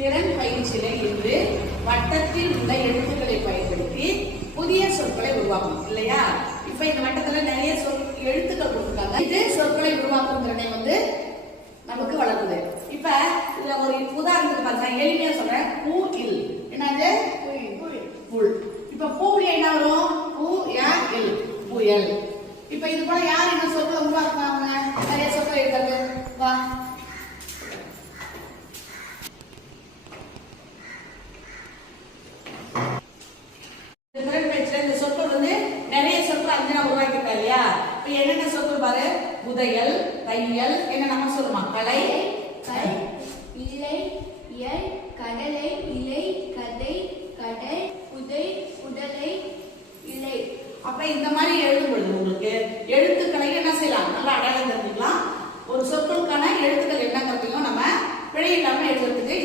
திறன் பயிற்சியில இன்று வட்டத்தில் உள்ள எழுத்துக்களை பயன்படுத்தி புதிய சொற்களை உருவாக்கும் இல்லையா? இப்ப இந்த வட்டத்துல நிறைய சொல் எழுத்துக்கள் கொடுத்துருக்காங்க. இது சொற்களை உருவாக்கும் திறனை வந்து நமக்கு வளர்க்குது இப்ப இதுல ஒரு உதாரணத்துக்கு பார்த்தா எளிமையா சொல்றேன். பூ இல். என்னது? புல். இப்ப பூவுல என்ன வரும்? பூ யா இல். புயல். இப்ப இது போல யார் என்ன சொற்களை உருவாக்குனாங்க நிறைய சொற்கள் இருக்கிறது. வா. பயிற்சியில இந்த சொற்கள் வந்து நிறைய சொற்கள் அஞ்சனா உருவாக்கிட்டா இல்லையா இப்ப என்னென்ன சொற்கள் பாரு? புதையல் தையல் என்ன நம்ம சொல்லுமா? கலை? இல்லை இயல் கடலை இலை கதை கடல் உதை உடலை இலை. அப்ப இந்த மாதிரி எழுதும் பொழுது உங்களுக்கு எழுத்துக்களை என்ன செய்யலாம்? நல்லா அடையாளம் தெரிஞ்சுக்கலாம். ஒரு சொற்களுக்கான எழுத்துக்கள் என்ன கற்பிக்கும் நம்ம பிழை இல்லாம எழுதுறதுக்கு